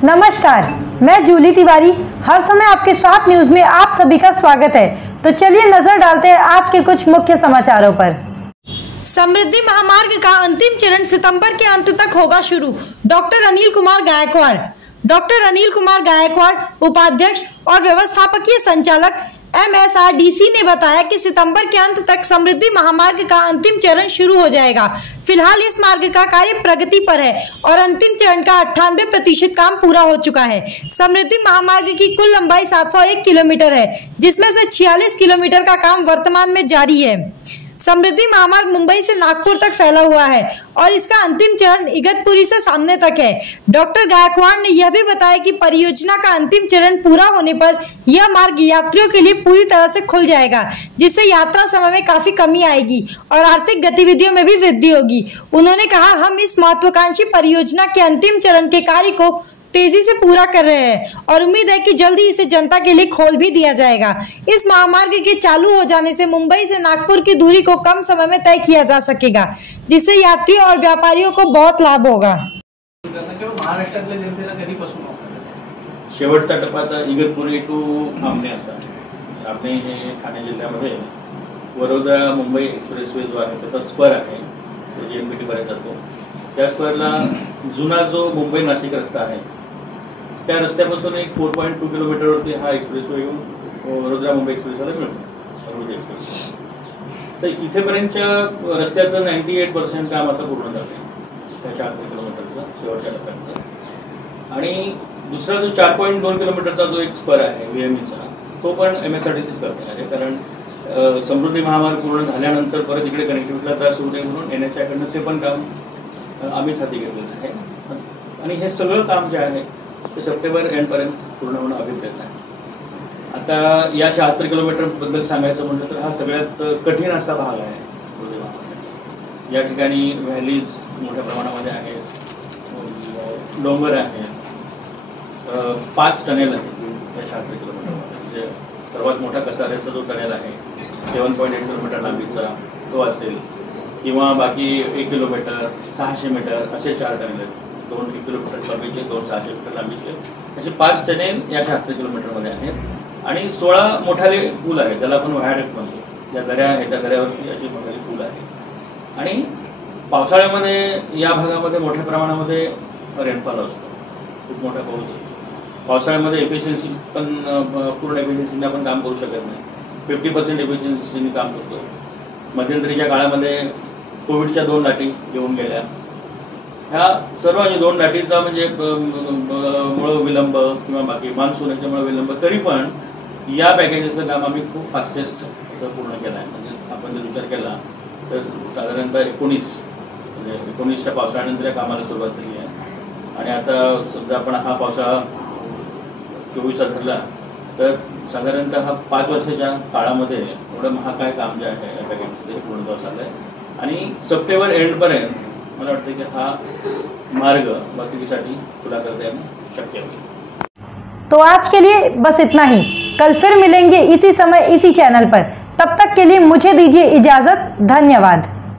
नमस्कार, मैं जूली तिवारी। हर समय आपके साथ न्यूज में आप सभी का स्वागत है। तो चलिए नजर डालते हैं आज के कुछ मुख्य समाचारों पर। समृद्धि महामार्ग का अंतिम चरण सितंबर के अंत तक होगा शुरू। डॉक्टर अनिल कुमार गायकवाड़, उपाध्यक्ष और व्यवस्थापकीय संचालक MSRDC ने बताया कि सितंबर के अंत तक समृद्धि महामार्ग का अंतिम चरण शुरू हो जाएगा। फिलहाल इस मार्ग का कार्य प्रगति पर है और अंतिम चरण का 98% काम पूरा हो चुका है। समृद्धि महामार्ग की कुल लंबाई 701 किलोमीटर है, जिसमें से 46 किलोमीटर का काम वर्तमान में जारी है। समृद्धि महामार्ग मुंबई से नागपुर तक फैला हुआ है और इसका अंतिम चरण इगतपुरी से सामने तक है। डॉक्टर गायकवाड़ ने यह भी बताया कि परियोजना का अंतिम चरण पूरा होने पर यह मार्ग यात्रियों के लिए पूरी तरह से खुल जाएगा, जिससे यात्रा समय में काफी कमी आएगी और आर्थिक गतिविधियों में भी वृद्धि होगी। उन्होंने कहा, हम इस महत्वाकांक्षी परियोजना के अंतिम चरण के कार्य को तेजी से पूरा कर रहे हैं और उम्मीद है कि जल्दी इसे जनता के लिए खोल भी दिया जाएगा। इस महामार्ग के चालू हो जाने से मुंबई से नागपुर की दूरी को कम समय में तय किया जा सकेगा, जिससे यात्रियों और व्यापारियों को बहुत लाभ होगा। महाराष्ट्रातल्या जनतेला कधीपासून शेवटचा टप्पा आता इगतपुरी टू आमने असा आमने हे ठाणे जिल्ह्यामध्ये वडोदरा मुंबई एक्सप्रेसवे जो आहे त्याचा स्पर आहे, तो JNPT पर्यंत जातो। त्या स्परला जुना जो मुंबई नाशिक रस्ता आहे त्या रस्त्यापासून एक 4.2 किलोमीटरवरती हा एक्सप्रेसवे येऊन वडोदरा मुंबई एक्सप्रेसला मिळतो। तर इथेपर्यंतच्या रस्त्याचं 98% काम आता पूर्ण झालं आहे, त्या 4 किलोमीटरचं शेवटच्या टप्प्यात। आणि दुसरा जो 4.2 किलोमीटरचा जो एक स्पर आहे VMEचा, तो पण MSRDCच करते आहे, कारण समृद्धी महामार्ग पूर्ण झाल्यानंतर परत इकडे कनेक्टिव्हिटीला त्रास होऊ नये म्हणून NHAIकडनं ते पण काम आम्हीच हाती घेतलेलं आहे। आणि हे सगळं काम जे आहे ते सप्टेंबर एंडपर्यंत पूर्ण होणं अभिप्रेत आहे। आता या 76 किलोमीटर बद्दल सांगायचं म्हटलं तर हा सगळ्यात कठीण असा भाग आहे। या ठिकाणी व्हॅलीज मोठ्या प्रमाणामध्ये आहेत, डोंगर आहेत, 5 टनेल आहेत या 76 किलोमीटरमध्ये। म्हणजे सर्वात मोठा कसाऱ्याचा जो टनेल आहे 7.8 किलोमीटर लांबीचा तो असेल, किंवा बाकी 1 किलोमीटर, 600 मीटर असे 4 टनेल आहेत। 2 1 किलोमीटर लांबीचे, 2 600 मीटर लांबीचे, असे 5 टनेल या 76 किलोमीटरमध्ये आहेत। आणि 16 मोठाले पूल आहेत, ज्याला आपण व्हायडक्ट म्हणतो, ज्या दऱ्या आहेत त्या दऱ्यावरती अशी मोठाले पूल आहेत। आणि पावसाळ्यामध्ये या भागामध्ये मोठ्या प्रमाणामध्ये रेनफॉल असतो, खूप मोठा पाऊस असतो। पावसाळ्यामध्ये एफिशियन्सी पण पूर्ण एफिशियन्सीने आपण काम करू शकत नाही, 50% एफिशियन्सीने काम करतो। मध्यंतरीच्या काळामध्ये कोविडच्या 2 लाटी येऊन गेल्या, ह्या सर्व 2 लाटीचा म्हणजे मुळे विलंब किंवा बाकी मान्सून याच्यामुळे विलंब, तरी पण या पॅकेजेसचं काम आम्ही खूप फास्टेस्ट असं पूर्ण केलं आहे। म्हणजे आपण जर विचार केला तर साधारणतः 19च्या पावसाळ्यानंतर या कामाला सुरुवात झाली आहे। आणि आता समजा आपण हा पावसाळा 24 धरला तर साधारणतः हा 5 वर्षाच्या काळामध्ये एवढं महाकाय काम जे आहे या पॅकेजचं पूर्णत्वास आलं आहे। आणि सप्टेंबर एंडपर्यंत मला वाटतं की हा मार्ग वाहतुकीसाठी खुला करता येणं शक्य होईल। तो आज के लिए बस इतना ही। कल फिर मिलेंगे इसी समय इसी चैनल पर। तब तक के लिए मुझे दीजिए इजाजत। धन्यवाद।